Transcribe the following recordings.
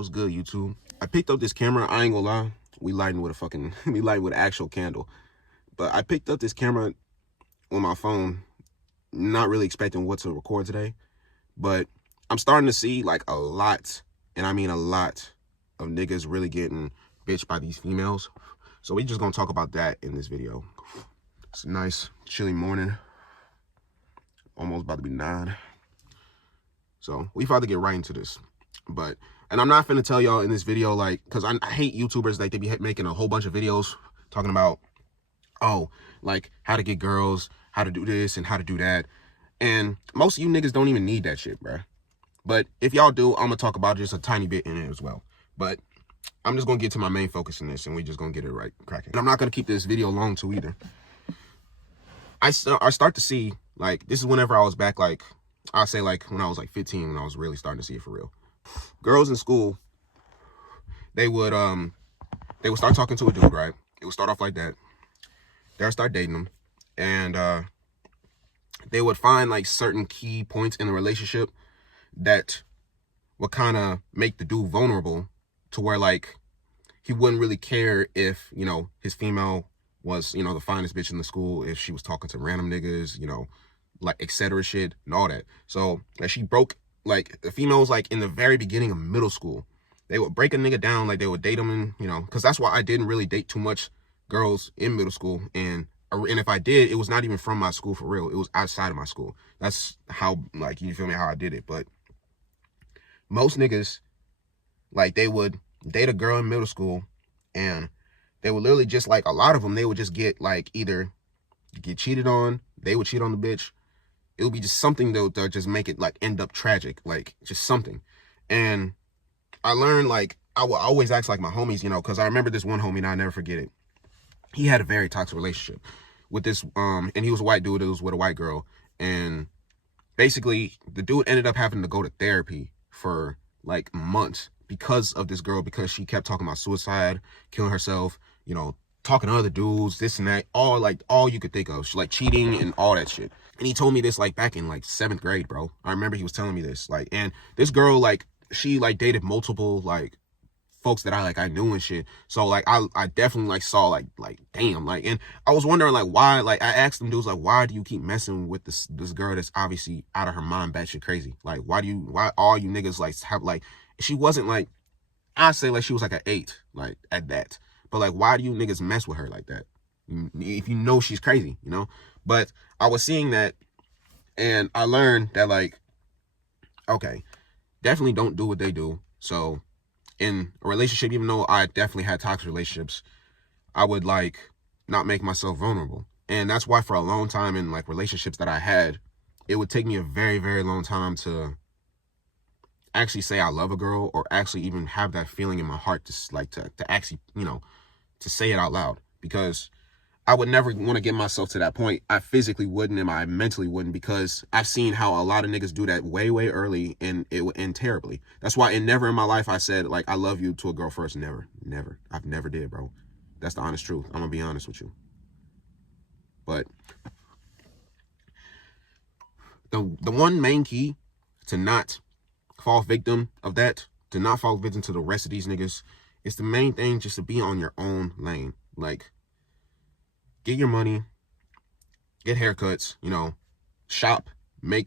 What's good, YouTube? I picked up this camera. I ain't gonna lie. We lighting with an actual candle. But I picked up this camera on my phone, not really expecting what to record today. But I'm starting to see like a lot, and I mean a lot, of niggas really getting bitched by these females. So we just gonna talk about that in this video. It's a nice, chilly morning. Almost about to be 9. So we about to get right into this. And I'm not finna tell y'all in this video, like, because I hate YouTubers, like, they be making a whole bunch of videos talking about, oh, like, how to get girls, how to do this, and how to do that. And most of you niggas don't even need that shit, bruh. But if y'all do, I'm gonna talk about just a tiny bit in it as well. But I'm just gonna get to my main focus in this, and we just gonna get it right cracking. And I'm not gonna keep this video long too either. I start to see, like, this is whenever I was back, like, I'll say, like, when I was, like, 15, when I was really starting to see it for real. Girls in school, they would start talking to a dude, right? It would start off like that. They'll start dating them, and they would find like certain key points in the relationship that would kind of make the dude vulnerable to where, like, he wouldn't really care if, you know, his female was, you know, the finest bitch in the school, if she was talking to random niggas, you know, like, etc. shit and all that. So like, she broke, like, the females, like, in the very beginning of middle school, they would break a nigga down, like, they would date them, and, you know, because that's why I didn't really date too much girls in middle school. And if I did, it was not even from my school for real. It was outside of my school. That's how, like, you feel me, how I did it. But most niggas, like, they would date a girl in middle school, and they would literally just, like, a lot of them, they would just get, like, either get cheated on, they would cheat on the bitch. It would be just something that would just make it, like, end up tragic, like, just something. And I learned, like, I would always ask, like, my homies, you know, because I remember this one homie, and I'll never forget it. He had a very toxic relationship with this, and he was a white dude. It was with a white girl. And basically, the dude ended up having to go to therapy for, like, months because of this girl, because she kept talking about suicide, killing herself, you know, talking to other dudes, this and that, all you could think of. She, like, cheating and all that shit. And he told me this, like, back in, like, 7th grade, bro. I remember he was telling me this, like, and this girl, like, she, like, dated multiple, like, folks that I knew and shit. So, like, I definitely, like, saw, like, damn, like, and I was wondering, like, why, like, I asked them dudes, like, why do you keep messing with this girl that's obviously out of her mind, batshit crazy? Like, why all you niggas, like, have, like, she wasn't, like, I say, like, she was, like, an 8, like, at that. But, like, why do you niggas mess with her like that? If you know she's crazy, you know? But I was seeing that, and I learned that, like, okay, definitely don't do what they do. So in a relationship, even though I definitely had toxic relationships, I would, like, not make myself vulnerable. And that's why for a long time in, like, relationships that I had, it would take me a very, very long time to actually say I love a girl, or actually even have that feeling in my heart to, like, to actually, you know, to say it out loud, because I would never want to get myself to that point. I physically wouldn't, and I mentally wouldn't, because I've seen how a lot of niggas do that way, way early, and it would end terribly. That's why never in my life I said, like, I love you to a girl first. Never. I've never did, bro. That's the honest truth. I'm gonna be honest with you. But the one main key to not fall victim of that, to not fall victim to the rest of these niggas, is the main thing, just to be on your own lane. Like, get your money, get haircuts, you know, shop, make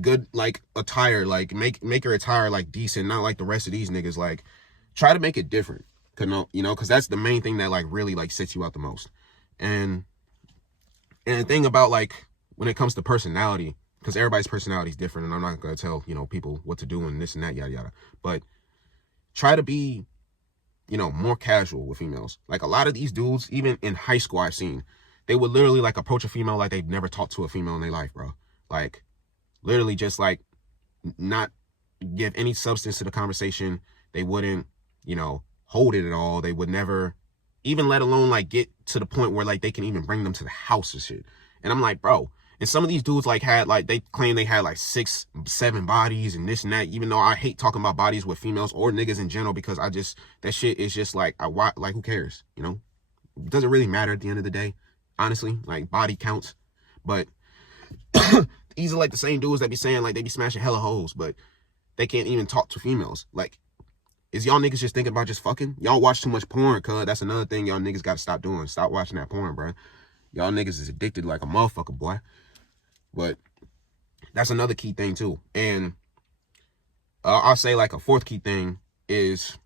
good, like, attire, like, make your attire, like, decent, not like the rest of these niggas. Like, try to make it different, you know, because that's the main thing that, like, really, like, sets you out the most. And the thing about, like, when it comes to personality, because everybody's personality is different, and I'm not going to tell, you know, people what to do and this and that, yada, yada. But try to be, you know, more casual with females. Like, a lot of these dudes, even in high school, I've seen, they would literally, like, approach a female like they've never talked to a female in their life, bro. Like, literally just, like, not give any substance to the conversation. They wouldn't, you know, hold it at all. They would never even, let alone, like, get to the point where, like, they can even bring them to the house and shit. And I'm like, bro. And some of these dudes, like, had, like, they claim they had, like, 6, 7 bodies and this and that, even though I hate talking about bodies with females or niggas in general, because that shit is just, like, like, who cares, you know? It doesn't really matter at the end of the day, honestly. Like, body counts. But these are, like, the same dudes that be saying, like, they be smashing hella hoes, but they can't even talk to females. Like, Is y'all niggas just thinking about just fucking? Y'all watch too much porn, cuz. That's another thing y'all niggas gotta stop doing. Stop watching that porn, bro. Y'all niggas is addicted like a motherfucker, boy. But that's another key thing, too. And I'll say, like, a fourth key thing is...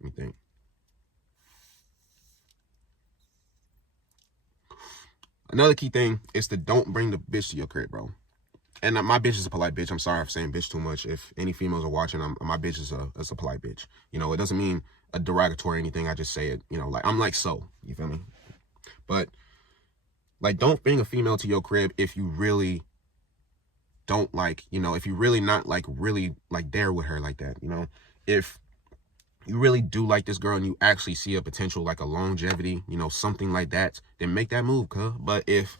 Let me think. Another key thing is to don't bring the bitch to your crib, bro. And my bitch is a polite bitch. I'm sorry for saying bitch too much. If any females are watching, my bitch is a polite bitch. You know, it doesn't mean a derogatory or anything. I just say it, you know, like, I'm like, so, you feel me? But, like, don't bring a female to your crib if you really don't, like, you know, if you really not, like, really, like, there with her like that, you know? If you really do like this girl and you actually see a potential, like, a longevity, you know, something like that, then make that move, cuz. But if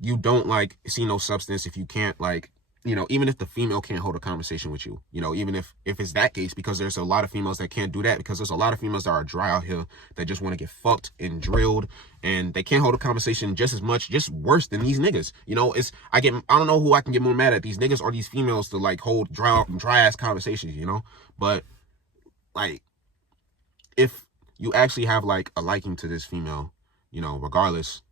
you don't, like, see no substance, if you can't, like, you know, even if the female can't hold a conversation with you, you know, even if it's that case, because there's a lot of females that can't do that, because there's a lot of females that are dry out here that just want to get fucked and drilled, and they can't hold a conversation just as much, just worse than these niggas. You know, I don't know who I can get more mad at, these niggas or these females, to, like, hold dry ass conversations, you know? But, like, if you actually have, like, a liking to this female, you know, regardless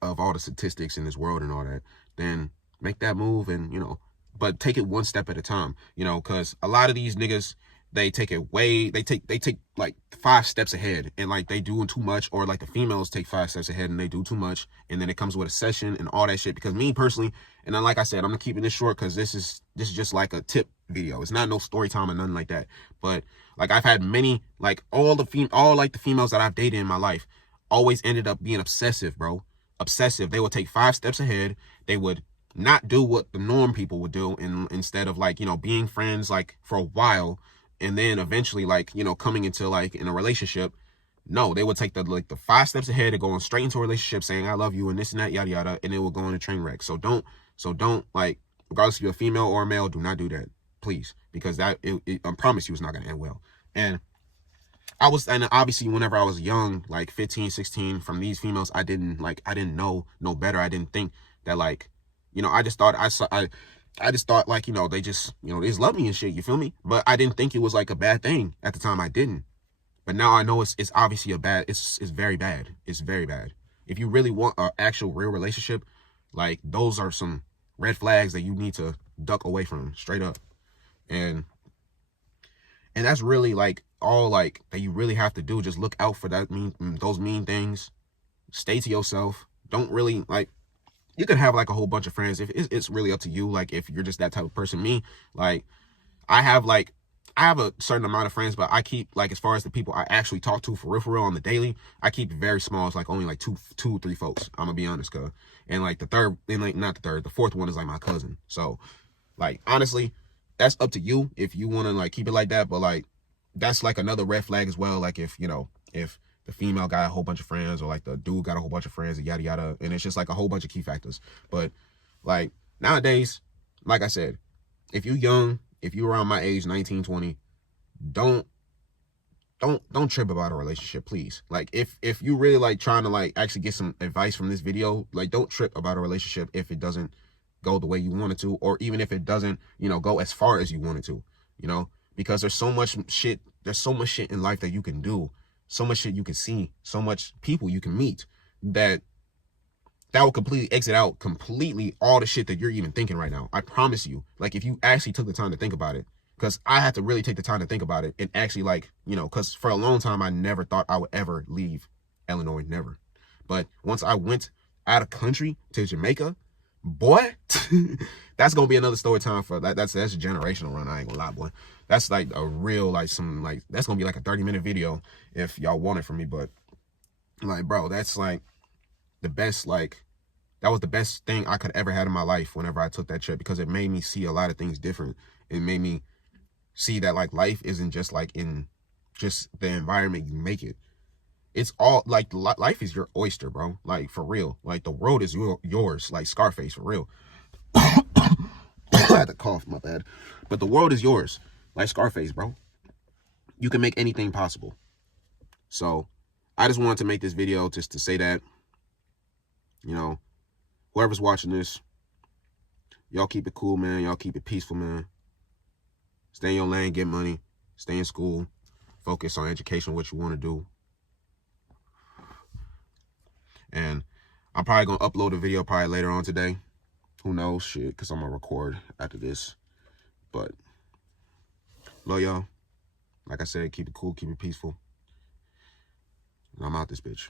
of all the statistics in this world and all that, then make that move. And, you know, but take it one step at a time, you know, because a lot of these niggas, they take like 5 steps ahead, and, like, they doing too much, or, like, the females take 5 steps ahead and they do too much, and then it comes with a session and all that shit. Because me personally, and then, like I said, I'm keeping this short because this is just like a tip video. It's not no story time or nothing like that. But, like, I've had many, like, all the females that I've dated in my life always ended up being obsessive, bro. Obsessive. They would take 5 steps ahead. They would not do what the norm people would do, and instead of, like, you know, being friends, like, for a while, and then eventually, like, you know, coming into, like, in a relationship. No, they would take the 5 steps ahead and going straight into a relationship, saying I love you and this and that, yada yada, and it will go on a train wreck. So don't, like, regardless if you're a female or a male, do not do that, please, because that I promise you it's not gonna end well. And obviously whenever I was young, like 15, 16, from these females, I didn't know no better. I didn't think that, like, you know, I just thought, like, you know, they just love me and shit, you feel me? But I didn't think it was, like, a bad thing at the time. I didn't. But now I know it's obviously it's very bad. It's very bad. If you really want an actual real relationship, like, those are some red flags that you need to duck away from, straight up. And that's really, like, all, like, that you really have to do. Just look out for those mean things. Stay to yourself. Don't really, like, you can have, like, a whole bunch of friends. If it's really up to you, like, if you're just that type of person. Me, like, I have a certain amount of friends, but I keep, like, as far as the people I actually talk to for real on the daily, I keep it very small. It's, like, only, like, two, 3 folks. I'm gonna be honest, cuz. And, like, the fourth one is, like, my cousin. So, like, honestly, that's up to you if you want to, like, keep it like that. But, like, that's, like, another red flag as well. Like, if, you know, if the female got a whole bunch of friends, or, like, the dude got a whole bunch of friends, and yada yada, and it's just, like, a whole bunch of key factors. But, like, nowadays, like I said, if you're young, if you're around my age, 19, 20, don't trip about a relationship, please. Like, if you really, like, trying to, like, actually get some advice from this video, like, don't trip about a relationship if it doesn't go the way you want it to, or even if it doesn't, you know, go as far as you want it to, you know, because there's so much shit in life that you can do, so much shit you can see, so much people you can meet that will completely exit out completely all the shit that you're even thinking right now. I promise you. Like, if you actually took the time to think about it, because I had to really take the time to think about it and actually, like, you know, because for a long time I never thought I would ever leave Illinois, never. But once I went out of country to Jamaica, boy, that's gonna be another story time for that. That's a generational run. I ain't gonna lie, boy. That's, like, a real, like, that's gonna be like a 30-minute video if y'all want it from me. But, like, bro, that's, like, the best, like, that was the best thing I could ever had in my life whenever I took that trip, because it made me see a lot of things different. It made me see that, like, life isn't just, like, in just the environment you make it. It's all, like, life is your oyster, bro. Like, for real. Like, the world is yours, like Scarface, for real. I had to cough, my bad. But the world is yours, like Scarface, bro. You can make anything possible. So, I just wanted to make this video just to say that, you know, whoever's watching this, y'all keep it cool, man. Y'all keep it peaceful, man. Stay in your lane, get money, stay in school, focus on education, what you want to do. And I'm probably going to upload a video probably later on today. Who knows? Shit, because I'm going to record after this. But, love y'all. Like I said, keep it cool, keep it peaceful. And I'm out this bitch.